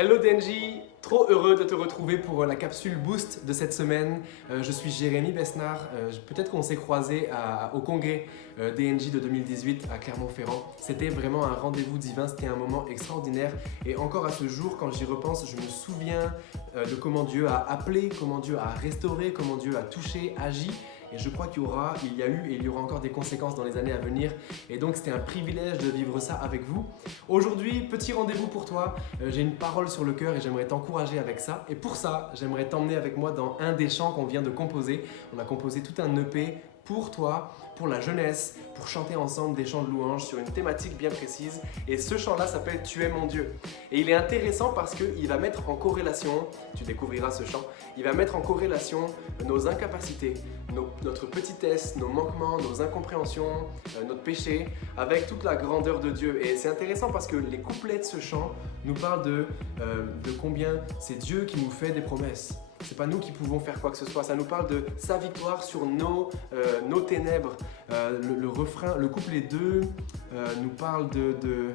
Hello DNJ, trop heureux de te retrouver pour la capsule Boost de cette semaine. Je suis Jérémy Besnard, peut-être qu'on s'est croisés au congrès DNJ de 2018 à Clermont-Ferrand. C'était vraiment un rendez-vous divin, c'était un moment extraordinaire et encore à ce jour, quand j'y repense, je me souviens de comment Dieu a appelé, comment Dieu a restauré, comment Dieu a touché, agi. Et je crois qu'il y a eu et il y aura encore des conséquences dans les années à venir. Et donc c'était un privilège de vivre ça avec vous. Aujourd'hui, petit rendez-vous pour toi. J'ai une parole sur le cœur et j'aimerais t'encourager avec ça. Et pour ça, j'aimerais t'emmener avec moi dans un des chants qu'on vient de composer. On a composé tout un EP pour toi, pour la jeunesse, pour chanter ensemble des chants de louange sur une thématique bien précise. Et ce chant-là s'appelle « Tu es mon Dieu ». Et il est intéressant parce qu'il va mettre en corrélation, tu découvriras ce chant, il va mettre en corrélation nos incapacités, notre petitesse, nos manquements, nos incompréhensions, notre péché, avec toute la grandeur de Dieu. Et c'est intéressant parce que les couplets de ce chant nous parlent de combien c'est Dieu qui nous fait des promesses. C'est pas nous qui pouvons faire quoi que ce soit, ça nous parle de sa victoire sur nos ténèbres. Le refrain, le couplet 2 nous parle de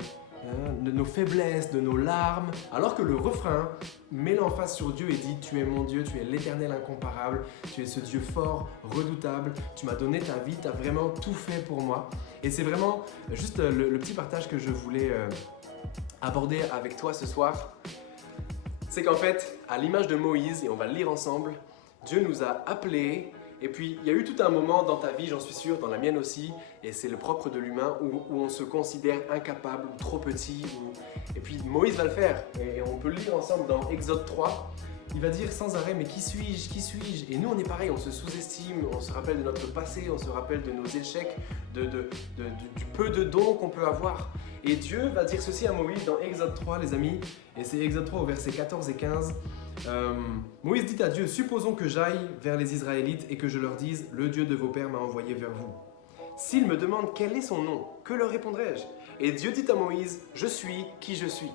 nos faiblesses, de nos larmes, alors que le refrain met l'emphase sur Dieu et dit « Tu es mon Dieu, tu es l'éternel incomparable, tu es ce Dieu fort, redoutable, tu m'as donné ta vie, tu as vraiment tout fait pour moi. » Et c'est vraiment juste le petit partage que je voulais aborder avec toi ce soir. C'est qu'en fait, à l'image de Moïse, et on va le lire ensemble, Dieu nous a appelés. Et puis, il y a eu tout un moment dans ta vie, j'en suis sûr, dans la mienne aussi, et c'est le propre de l'humain, où on se considère incapable, ou trop petit. Et puis, Moïse va le faire, et on peut le lire ensemble dans Exode 3. Il va dire sans arrêt, mais qui suis-je? Qui suis-je? Et nous, on est pareil, on se sous-estime, on se rappelle de notre passé, on se rappelle de nos échecs, du peu de dons qu'on peut avoir. Et Dieu va dire ceci à Moïse dans Exode 3, les amis, et c'est Exode 3 au verset 14 et 15. Moïse dit à Dieu, supposons que j'aille vers les Israélites et que je leur dise, le Dieu de vos pères m'a envoyé vers vous. S'ils me demandent quel est son nom, que leur répondrai-je? Et Dieu dit à Moïse, je suis qui je suis.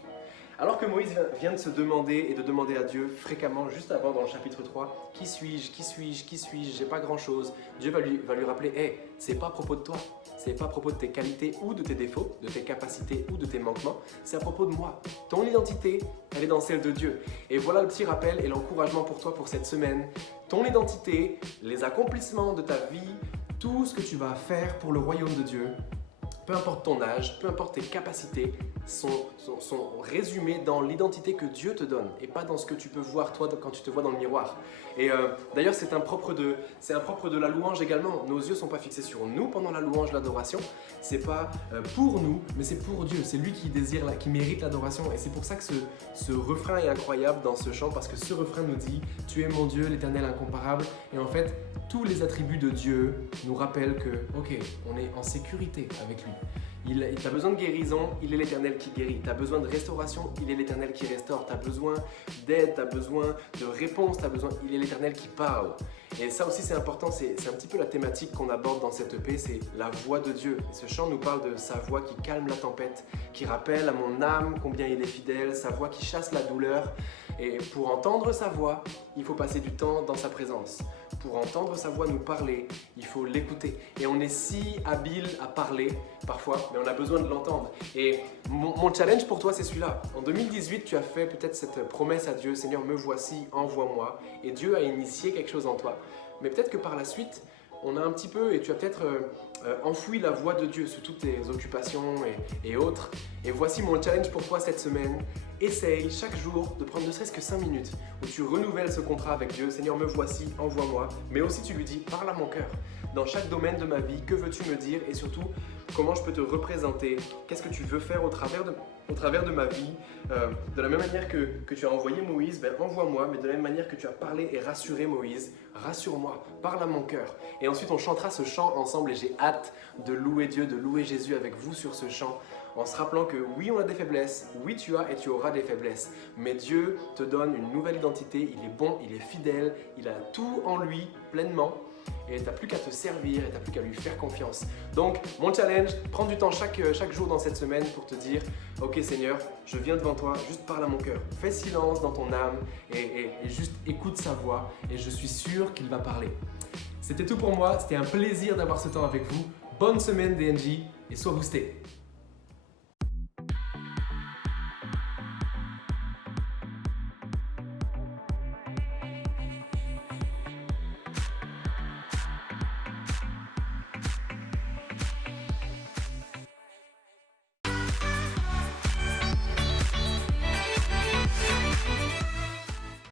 Alors que Moïse vient de se demander et de demander à Dieu fréquemment, juste avant dans le chapitre 3, qui suis-je, qui suis-je, qui suis-je, j'ai pas grand-chose. Dieu va lui rappeler, hey, c'est pas à propos de toi, c'est pas à propos de tes qualités ou de tes défauts, de tes capacités ou de tes manquements, c'est à propos de moi. Ton identité, elle est dans celle de Dieu. Et voilà le petit rappel et l'encouragement pour toi pour cette semaine. Ton identité, les accomplissements de ta vie, tout ce que tu vas faire pour le royaume de Dieu, peu importe ton âge, peu importe tes capacités, sont résumés dans l'identité que Dieu te donne et pas dans ce que tu peux voir toi quand tu te vois dans le miroir. Et d'ailleurs, c'est un propre de la louange également. Nos yeux ne sont pas fixés sur nous pendant la louange, l'adoration. C'est pas pour nous, mais c'est pour Dieu. C'est lui qui désire, qui mérite l'adoration. Et c'est pour ça que ce refrain est incroyable dans ce chant parce que ce refrain nous dit « Tu es mon Dieu, l'éternel incomparable ». Et en fait, tous les attributs de Dieu nous rappellent que, ok, on est en sécurité avec lui. Tu as besoin de guérison, il est l'Éternel qui guérit. Tu as besoin de restauration, il est l'Éternel qui restaure. Tu as besoin d'aide, tu as besoin de réponse, il est l'Éternel qui parle. Et ça aussi c'est important, c'est un petit peu la thématique qu'on aborde dans cette EP, c'est la voix de Dieu. Et ce chant nous parle de sa voix qui calme la tempête, qui rappelle à mon âme combien il est fidèle, sa voix qui chasse la douleur. Et pour entendre sa voix, il faut passer du temps dans sa présence. Pour entendre sa voix nous parler, il faut l'écouter. Et on est si habile à parler parfois, mais on a besoin de l'entendre. Et mon challenge pour toi, c'est celui-là. En 2018, tu as fait peut-être cette promesse à Dieu, Seigneur, me voici, envoie-moi. Et Dieu a initié quelque chose en toi. Mais peut-être que par la suite, on a un petit peu, et tu as peut-être enfoui la voix de Dieu sous toutes tes occupations et autres. Et voici mon challenge pour toi cette semaine. Essaye chaque jour de prendre ne serait-ce que 5 minutes où tu renouvelles ce contrat avec Dieu. Seigneur, me voici, envoie-moi. Mais aussi tu lui dis, parle à mon cœur. Dans chaque domaine de ma vie, que veux-tu me dire? Et surtout, comment je peux te représenter? Qu'est-ce que tu veux faire au travers de ma vie? De la même manière que tu as envoyé Moïse, envoie-moi. Mais de la même manière que tu as parlé et rassuré Moïse, rassure-moi, parle à mon cœur. Et ensuite, on chantera ce chant ensemble et j'ai hâte de louer Dieu, de louer Jésus avec vous sur ce chant. En se rappelant que oui, on a des faiblesses, oui, tu as et tu auras des faiblesses, mais Dieu te donne une nouvelle identité, il est bon, il est fidèle, il a tout en lui pleinement et tu n'as plus qu'à te servir et tu n'as plus qu'à lui faire confiance. Donc, mon challenge, prends du temps chaque jour dans cette semaine pour te dire « Ok Seigneur, je viens devant toi, juste parle à mon cœur. Fais silence dans ton âme et juste écoute sa voix et je suis sûr qu'il va parler. » C'était tout pour moi, c'était un plaisir d'avoir ce temps avec vous. Bonne semaine DNJ et sois boosté.